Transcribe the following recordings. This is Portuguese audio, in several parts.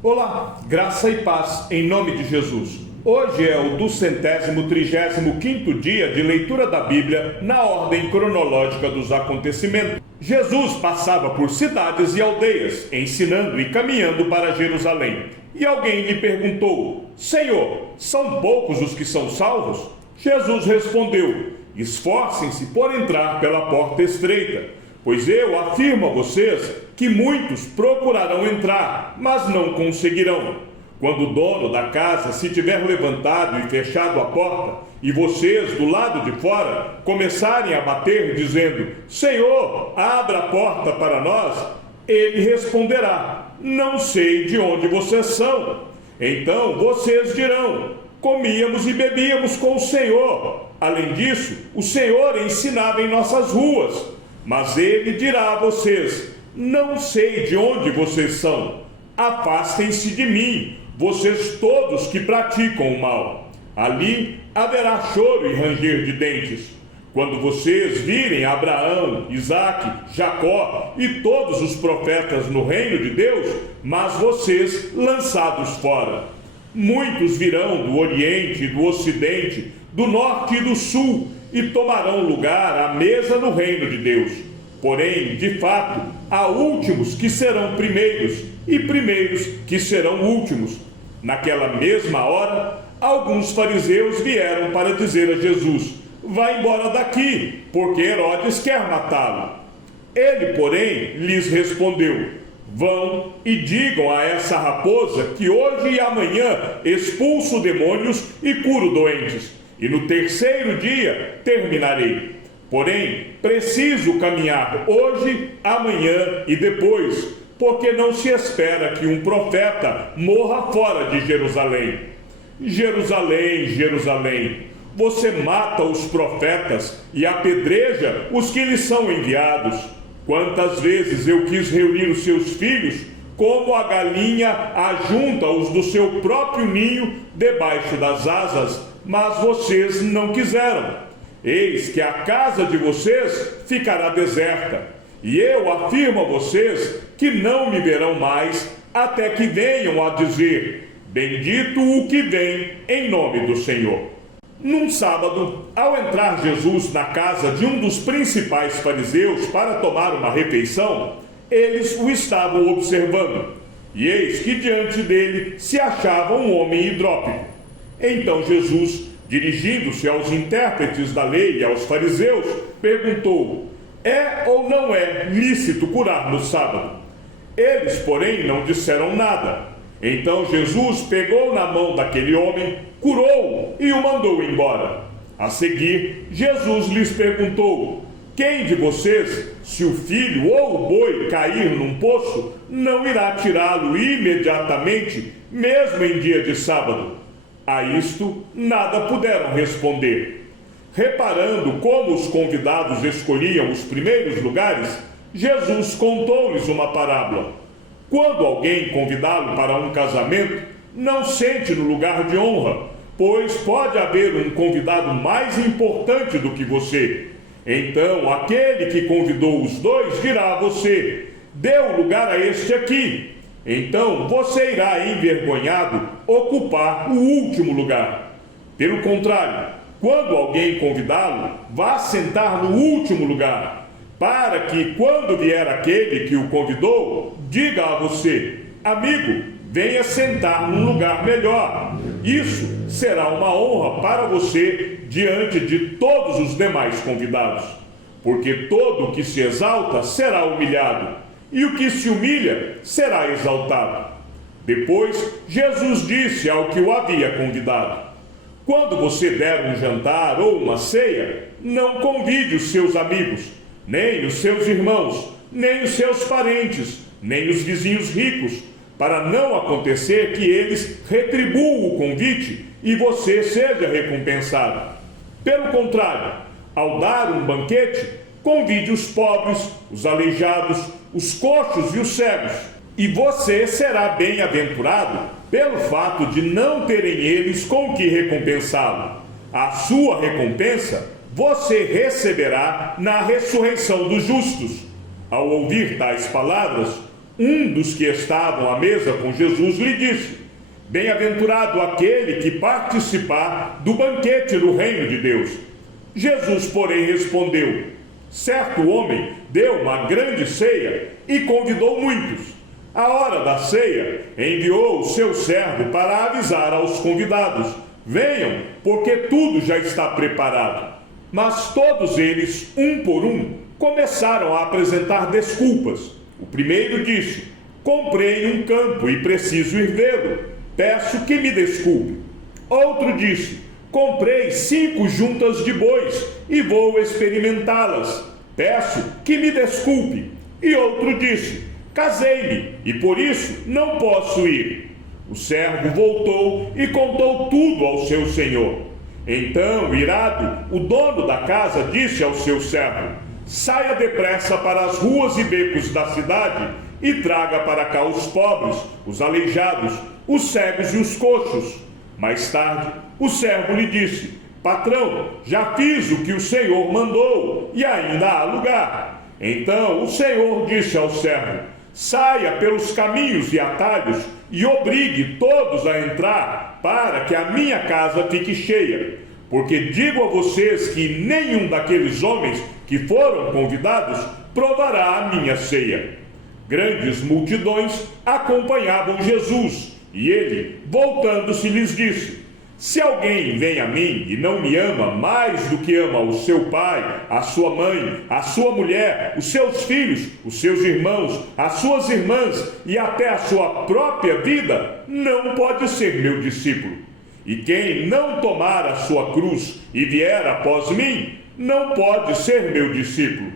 Olá, graça e paz em nome de Jesus. Hoje é o 235º dia de leitura da Bíblia na ordem cronológica dos acontecimentos. Jesus passava por cidades e aldeias, ensinando e caminhando para Jerusalém. E alguém lhe perguntou: Senhor, são poucos os que são salvos? Jesus respondeu: esforcem-se por entrar pela porta estreita. Pois eu afirmo a vocês que muitos procurarão entrar, mas não conseguirão. Quando o dono da casa se tiver levantado e fechado a porta, e vocês do lado de fora começarem a bater, dizendo: Senhor, abra a porta para nós, ele responderá: não sei de onde vocês são. Então vocês dirão: comíamos e bebíamos com o Senhor. Além disso, o Senhor ensinava em nossas ruas. Mas ele dirá a vocês: não sei de onde vocês são. Afastem-se de mim, vocês todos que praticam o mal. Ali haverá choro e ranger de dentes. Quando vocês virem Abraão, Isaque, Jacó e todos os profetas no reino de Deus, mas vocês lançados fora. Muitos virão do Oriente e do Ocidente, do Norte e do Sul, e tomarão lugar à mesa no reino de Deus. Porém, de fato, há últimos que serão primeiros, e primeiros que serão últimos. Naquela mesma hora, alguns fariseus vieram para dizer a Jesus: vá embora daqui, porque Herodes quer matá-lo. Ele, porém, lhes respondeu: vão e digam a essa raposa que hoje e amanhã expulso demônios e curo doentes, e no terceiro dia terminarei. Porém, preciso caminhar hoje, amanhã e depois, porque não se espera que um profeta morra fora de Jerusalém. Jerusalém, Jerusalém, você mata os profetas e apedreja os que lhes são enviados. Quantas vezes eu quis reunir os seus filhos, como a galinha ajunta os do seu próprio ninho debaixo das asas, mas vocês não quiseram. Eis que a casa de vocês ficará deserta, e eu afirmo a vocês que não me verão mais, até que venham a dizer: bendito o que vem em nome do Senhor. Num sábado, ao entrar Jesus na casa de um dos principais fariseus para tomar uma refeição, eles o estavam observando, e eis que diante dele se achava um homem hidrópico. Então Jesus, dirigindo-se aos intérpretes da lei e aos fariseus, perguntou: é ou não é lícito curar no sábado? Eles, porém, não disseram nada. Então Jesus pegou na mão daquele homem, curou-o e o mandou embora. A seguir, Jesus lhes perguntou: quem de vocês, se o filho ou o boi cair num poço, não irá tirá-lo imediatamente, mesmo em dia de sábado? A isto nada puderam responder. Reparando como os convidados escolhiam os primeiros lugares, Jesus contou-lhes uma parábola. Quando alguém convidá-lo para um casamento, não sente no lugar de honra, pois pode haver um convidado mais importante do que você. Então aquele que convidou os dois dirá a você: dê o lugar a este aqui. Então você irá envergonhado ocupar o último lugar. Pelo contrário, quando alguém convidá-lo, vá sentar no último lugar, para que quando vier aquele que o convidou, diga a você: amigo, venha sentar num lugar melhor. Isso será uma honra para você diante de todos os demais convidados. Porque todo o que se exalta será humilhado, e o que se humilha será exaltado. Depois, Jesus disse ao que o havia convidado: quando você der um jantar ou uma ceia, não convide os seus amigos, nem os seus irmãos, nem os seus parentes, nem os vizinhos ricos, para não acontecer que eles retribuam o convite e você seja recompensado. Pelo contrário, ao dar um banquete, convide os pobres, os aleijados, os coxos e os cegos, e você será bem-aventurado pelo fato de não terem eles com que recompensá-lo. A sua recompensa você receberá na ressurreição dos justos. Ao ouvir tais palavras, Um dos que estavam à mesa com Jesus lhe disse: bem-aventurado aquele que participar do banquete no reino de Deus. Jesus, porém, respondeu: certo homem deu uma grande ceia e convidou muitos. À hora da ceia, enviou o seu servo para avisar aos convidados: venham, porque tudo já está preparado. Mas todos eles, um por um, começaram a apresentar desculpas. O primeiro disse: comprei um campo e preciso ir vê-lo. Peço que me desculpe. Outro disse: comprei 5 juntas de bois e vou experimentá-las. Peço que me desculpe. E outro disse: casei-me e por isso não posso ir. O servo voltou e contou tudo ao seu senhor. Então, irado, o dono da casa disse ao seu servo: saia depressa para as ruas e becos da cidade e traga para cá os pobres, os aleijados, os cegos e os coxos. Mais tarde, o servo lhe disse: patrão, já fiz o que o senhor mandou e ainda há lugar. Então o senhor disse ao servo: saia pelos caminhos e atalhos e obrigue todos a entrar, para que a minha casa fique cheia. Porque digo a vocês que nenhum daqueles homens que foram convidados provará a minha ceia. Grandes multidões acompanhavam Jesus, e ele, voltando-se, lhes disse: se alguém vem a mim e não me ama mais do que ama o seu pai, a sua mãe, a sua mulher, os seus filhos, os seus irmãos, as suas irmãs e até a sua própria vida, não pode ser meu discípulo. E quem não tomar a sua cruz e vier após mim, não pode ser meu discípulo.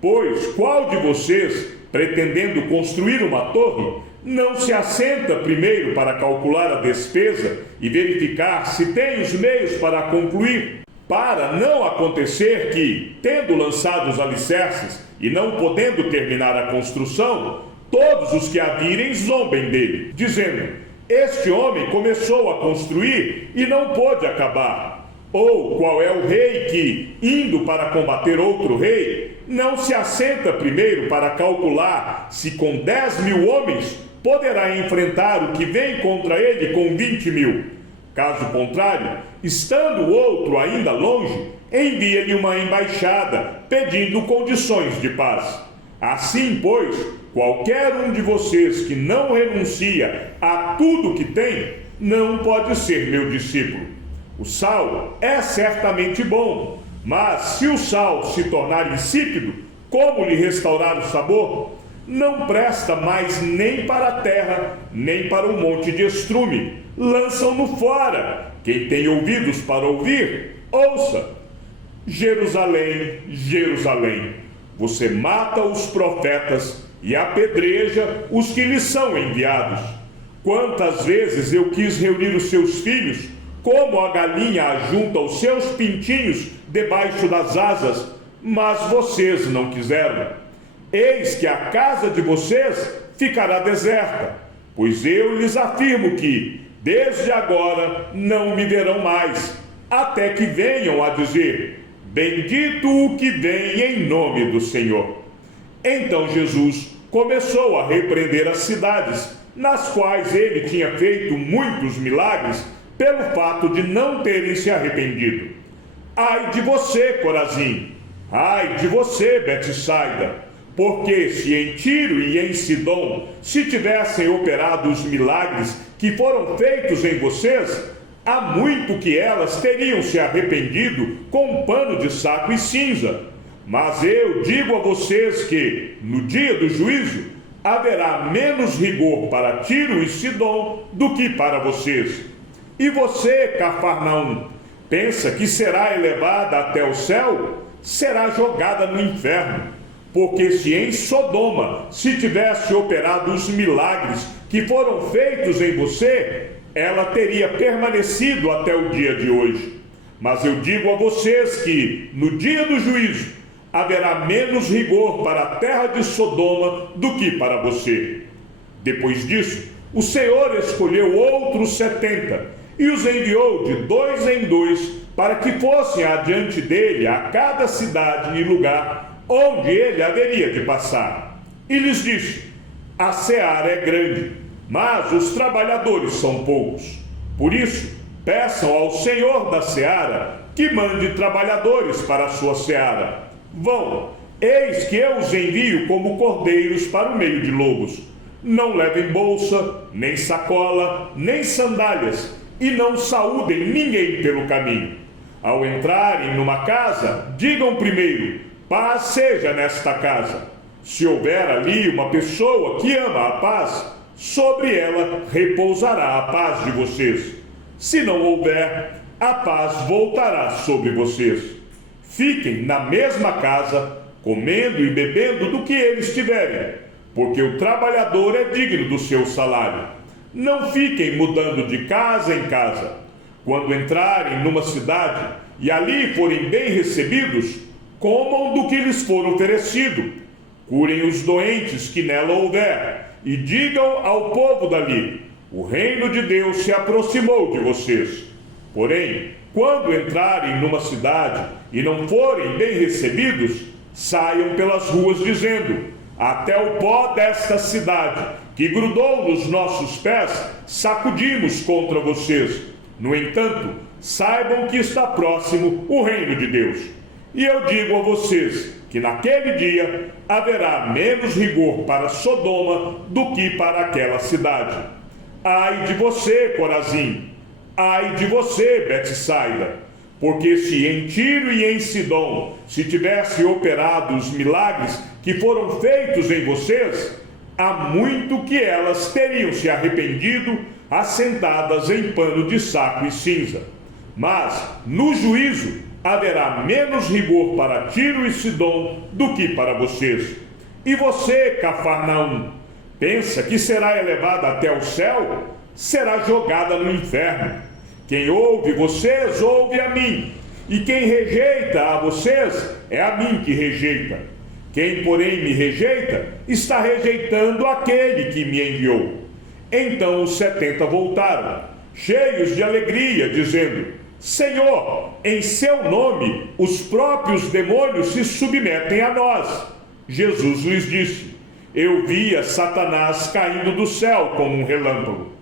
Pois qual de vocês, pretendendo construir uma torre, não se assenta primeiro para calcular a despesa e verificar se tem os meios para concluir, para não acontecer que, tendo lançado os alicerces e não podendo terminar a construção, todos os que a virem zombem dele, dizendo: este homem começou a construir e não pôde acabar. Ou qual é o rei que, indo para combater outro rei, não se assenta primeiro para calcular se com 10.000 homens poderá enfrentar o que vem contra ele com 20.000. Caso contrário, estando o outro ainda longe, envia-lhe uma embaixada, pedindo condições de paz. Assim, pois, qualquer um de vocês que não renuncia a tudo que tem, não pode ser meu discípulo. O sal é certamente bom, mas se o sal se tornar insípido, como lhe restaurar o sabor? Não presta mais nem para a terra, nem para o monte de estrume. Lançam-no fora. Quem tem ouvidos para ouvir, ouça. Jerusalém, Jerusalém, você mata os profetas e apedreja os que lhes são enviados. Quantas vezes eu quis reunir os seus filhos, como a galinha ajunta os seus pintinhos debaixo das asas, mas vocês não quiseram. Eis que a casa de vocês ficará deserta, pois eu lhes afirmo que, desde agora, não me verão mais, até que venham a dizer: bendito o que vem em nome do Senhor. Então Jesus começou a repreender as cidades, nas quais ele tinha feito muitos milagres, pelo fato de não terem se arrependido. Ai de você, Corazim! Ai de você, Betsaida! Porque se em Tiro e em Sidom se tivessem operado os milagres que foram feitos em vocês, há muito que elas teriam se arrependido com um pano de saco e cinza. Mas eu digo a vocês que, no dia do juízo, haverá menos rigor para Tiro e Sidom do que para vocês. E você, Cafarnaum, pensa que será elevada até o céu? Será jogada no inferno. Porque se em Sodoma se tivesse operado os milagres que foram feitos em você, ela teria permanecido até o dia de hoje. Mas eu digo a vocês que, no dia do juízo, haverá menos rigor para a terra de Sodoma do que para você. Depois disso, o Senhor escolheu outros 70 e os enviou de 2 em 2 para que fossem adiante dele a cada cidade e lugar onde ele haveria de passar. E lhes disse: A seara é grande, mas os trabalhadores são poucos. Por isso, peçam ao Senhor da seara que mande trabalhadores para a sua seara. Vão, eis que eu os envio como cordeiros para o meio de lobos. Não levem bolsa, nem sacola, nem sandálias, e não saúdem ninguém pelo caminho. Ao entrarem numa casa, digam primeiro: paz seja nesta casa. Se houver ali uma pessoa que ama a paz, sobre ela repousará a paz de vocês. Se não houver, a paz voltará sobre vocês. Fiquem na mesma casa, comendo e bebendo do que eles tiverem, porque o trabalhador é digno do seu salário. Não fiquem mudando de casa em casa. Quando entrarem numa cidade e ali forem bem recebidos, comam do que lhes for oferecido. Curem os doentes que nela houver e digam ao povo dali: o reino de Deus se aproximou de vocês. Porém, quando entrarem numa cidade e não forem bem recebidos, saiam pelas ruas dizendo: até o pó desta cidade, que grudou nos nossos pés, sacudimos contra vocês. No entanto, saibam que está próximo o reino de Deus. E eu digo a vocês que naquele dia haverá menos rigor para Sodoma do que para aquela cidade. Ai de você, Corazim! Ai de você, Betsaida! Porque se em Tiro e em Sidom se tivesse operado os milagres que foram feitos em vocês, há muito que elas teriam se arrependido, assentadas em pano de saco e cinza. Mas, no juízo, haverá menos rigor para Tiro e Sidom do que para vocês. E você, Cafarnaum, pensa que será elevada até o céu? Será jogada no inferno. Quem ouve vocês, ouve a mim. E quem rejeita a vocês, é a mim que rejeita. Quem, porém, me rejeita, está rejeitando aquele que me enviou. Então os 70 voltaram, cheios de alegria, dizendo: Senhor, em seu nome, os próprios demônios se submetem a nós. Jesus lhes disse: eu via Satanás caindo do céu como um relâmpago.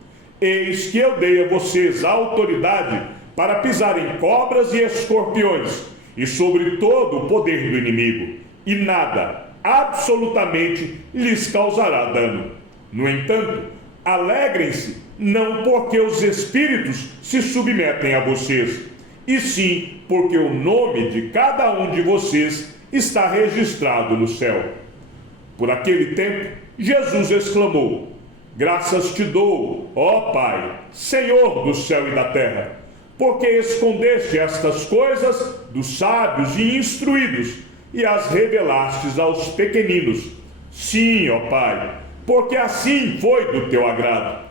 Eis que eu dei a vocês a autoridade para pisar em cobras e escorpiões, e sobre todo o poder do inimigo, e nada, absolutamente, lhes causará dano. No entanto, alegrem-se, não porque os espíritos se submetem a vocês, e sim porque o nome de cada um de vocês está registrado no céu. Por aquele tempo, Jesus exclamou: graças te dou, ó Pai, Senhor do céu e da terra, porque escondeste estas coisas dos sábios e instruídos e as revelastes aos pequeninos. Sim, ó Pai, porque assim foi do teu agrado.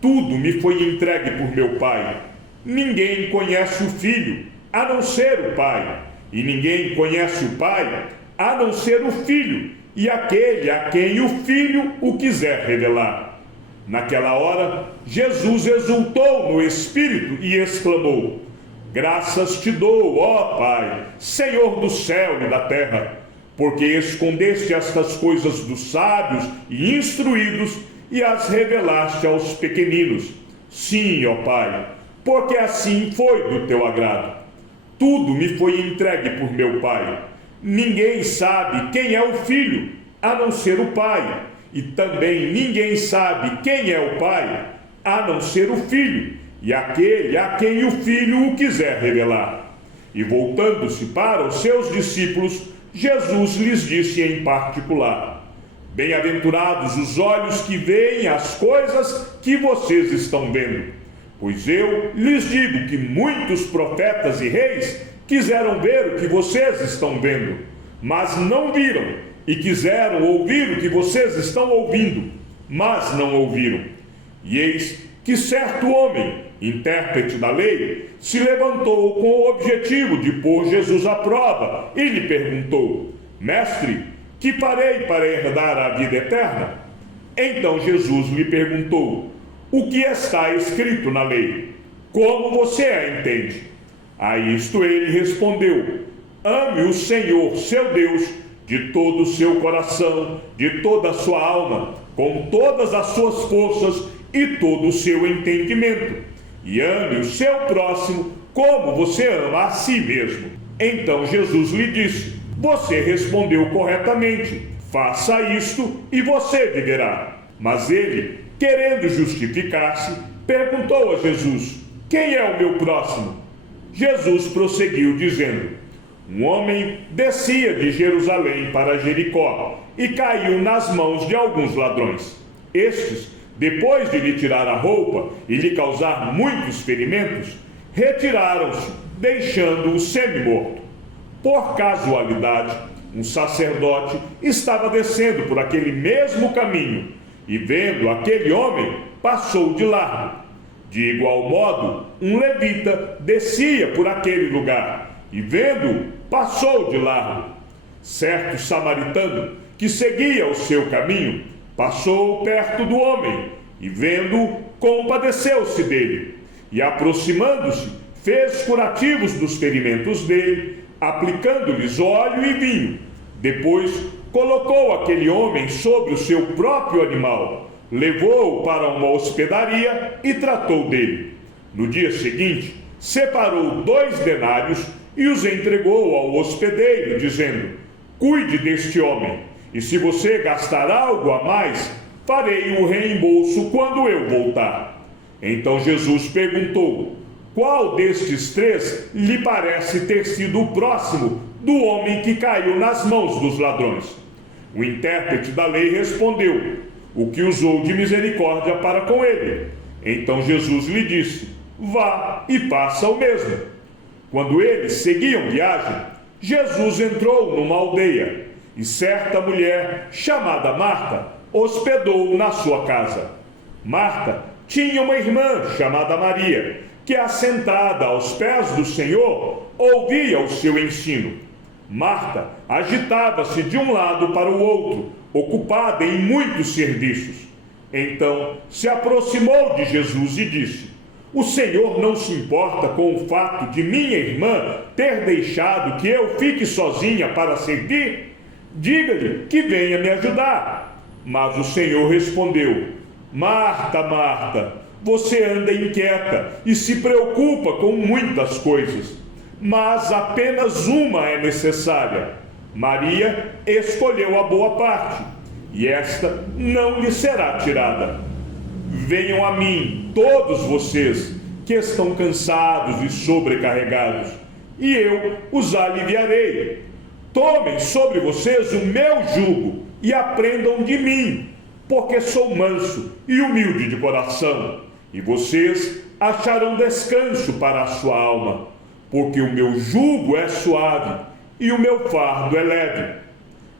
Tudo me foi entregue por meu Pai. Ninguém conhece o Filho, a não ser o Pai, e ninguém conhece o Pai, a não ser o Filho, e aquele a quem o Filho o quiser revelar. Naquela hora, Jesus exultou no Espírito e exclamou: graças te dou, ó Pai, Senhor do céu e da terra, porque escondeste estas coisas dos sábios e instruídos e as revelaste aos pequeninos. Sim, ó Pai, porque assim foi do teu agrado. Tudo me foi entregue por meu Pai. Ninguém sabe quem é o Filho, a não ser o Pai, e também ninguém sabe quem é o Pai, a não ser o Filho, e aquele a quem o Filho o quiser revelar. E voltando-se para os seus discípulos, Jesus lhes disse em particular: bem-aventurados os olhos que veem as coisas que vocês estão vendo. Pois eu lhes digo que muitos profetas e reis quiseram ver o que vocês estão vendo, mas não viram, e quiseram ouvir o que vocês estão ouvindo, mas não ouviram. E eis que certo homem, intérprete da lei, se levantou com o objetivo de pôr Jesus à prova e lhe perguntou: mestre, que farei para herdar a vida eterna? Então Jesus lhe perguntou: o que está escrito na lei? Como você a entende? A isto ele respondeu: ame o Senhor, seu Deus, de todo o seu coração, de toda a sua alma, com todas as suas forças e todo o seu entendimento, e ame o seu próximo como você ama a si mesmo. Então Jesus lhe disse: você respondeu corretamente, faça isto e você viverá. Mas ele, querendo justificar-se, perguntou a Jesus: quem é o meu próximo? Jesus prosseguiu dizendo: um homem descia de Jerusalém para Jericó e caiu nas mãos de alguns ladrões. Estes, depois de lhe tirar a roupa e lhe causar muitos ferimentos, retiraram-se, deixando-o semi-morto. Por casualidade, um sacerdote estava descendo por aquele mesmo caminho e, vendo aquele homem, passou de largo. De igual modo, um levita descia por aquele lugar e, vendo-o, passou de largo. Certo samaritano, que seguia o seu caminho, passou perto do homem e, vendo-o, compadeceu-se dele. E, aproximando-se, fez curativos dos ferimentos dele, aplicando-lhes óleo e vinho. Depois, colocou aquele homem sobre o seu próprio animal, levou-o para uma hospedaria e tratou dele. No dia seguinte, separou 2 denários e os entregou ao hospedeiro, dizendo: cuide deste homem, e se você gastar algo a mais, farei o reembolso quando eu voltar. Então Jesus perguntou: qual destes 3 lhe parece ter sido o próximo do homem que caiu nas mãos dos ladrões? O intérprete da lei respondeu: o que usou de misericórdia para com ele. Então Jesus lhe disse: vá e faça o mesmo. Quando eles seguiam viagem, Jesus entrou numa aldeia, e certa mulher, chamada Marta, hospedou-o na sua casa. Marta tinha uma irmã chamada Maria, que, assentada aos pés do Senhor, ouvia o seu ensino. Marta agitava-se de um lado para o outro, ocupada em muitos serviços. Então se aproximou de Jesus e disse: o Senhor não se importa com o fato de minha irmã ter deixado que eu fique sozinha para servir? Diga-lhe que venha me ajudar. Mas o Senhor respondeu: Marta, Marta, você anda inquieta e se preocupa com muitas coisas, mas apenas uma é necessária. Maria escolheu a boa parte, e esta não lhe será tirada. Venham a mim, todos vocês que estão cansados e sobrecarregados, e eu os aliviarei. Tomem sobre vocês o meu jugo e aprendam de mim, porque sou manso e humilde de coração, e vocês acharão descanso para a sua alma, porque o meu jugo é suave e o meu fardo é leve.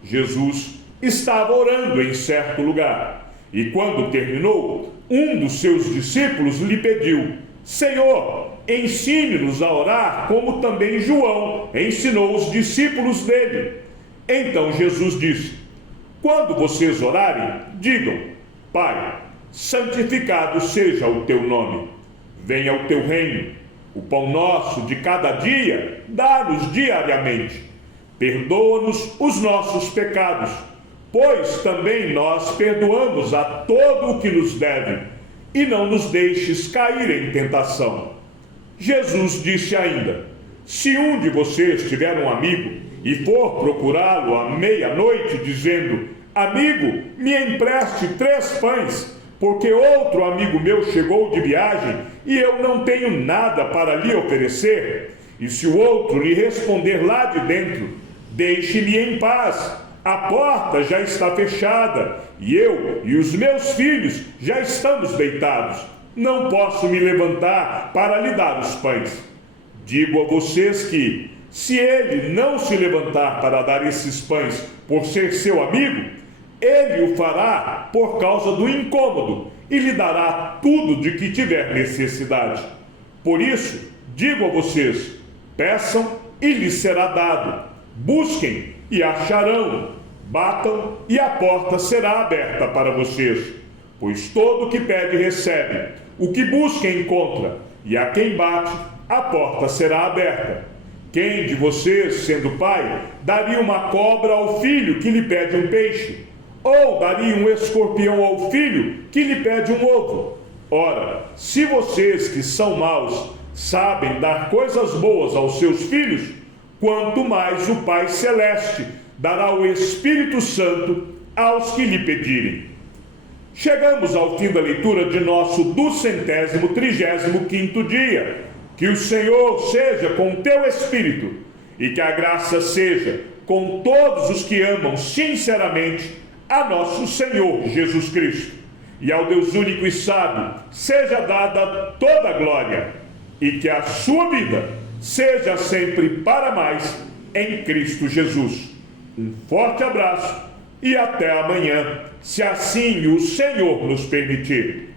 Jesus estava orando em certo lugar, e quando terminou, um dos seus discípulos lhe pediu: Senhor, ensine-nos a orar, como também João ensinou os discípulos dele. Então Jesus disse: quando vocês orarem, digam: Pai, santificado seja o teu nome, venha o teu reino, o pão nosso de cada dia dá-nos diariamente, perdoa-nos os nossos pecados, pois também nós perdoamos a todo o que nos deve, e não nos deixes cair em tentação. Jesus disse ainda: se um de vocês tiver um amigo e for procurá-lo à meia-noite, dizendo: amigo, me empreste 3 pães, porque outro amigo meu chegou de viagem e eu não tenho nada para lhe oferecer, e se o outro lhe responder lá de dentro: deixe-me em paz, a porta já está fechada, e eu e os meus filhos já estamos deitados, não posso me levantar para lhe dar os pães. Digo a vocês que, se ele não se levantar para dar esses pães por ser seu amigo, ele o fará por causa do incômodo e lhe dará tudo de que tiver necessidade. Por isso, digo a vocês: peçam e lhes será dado, busquem e acharão, batam e a porta será aberta para vocês. Pois todo o que pede recebe, o que busca encontra, e a quem bate a porta será aberta. Quem de vocês, sendo pai, daria uma cobra ao filho que lhe pede um peixe? Ou daria um escorpião ao filho que lhe pede um ovo? Ora, se vocês que são maus sabem dar coisas boas aos seus filhos, quanto mais o Pai Celeste dará o Espírito Santo aos que lhe pedirem. Chegamos ao fim da leitura de nosso 235º dia. Que o Senhor seja com o teu espírito e que a graça seja com todos os que amam sinceramente a nosso Senhor Jesus Cristo. E ao Deus único e sábio seja dada toda a glória e que a sua vida seja sempre para mais em Cristo Jesus. Um forte abraço e até amanhã, se assim o Senhor nos permitir.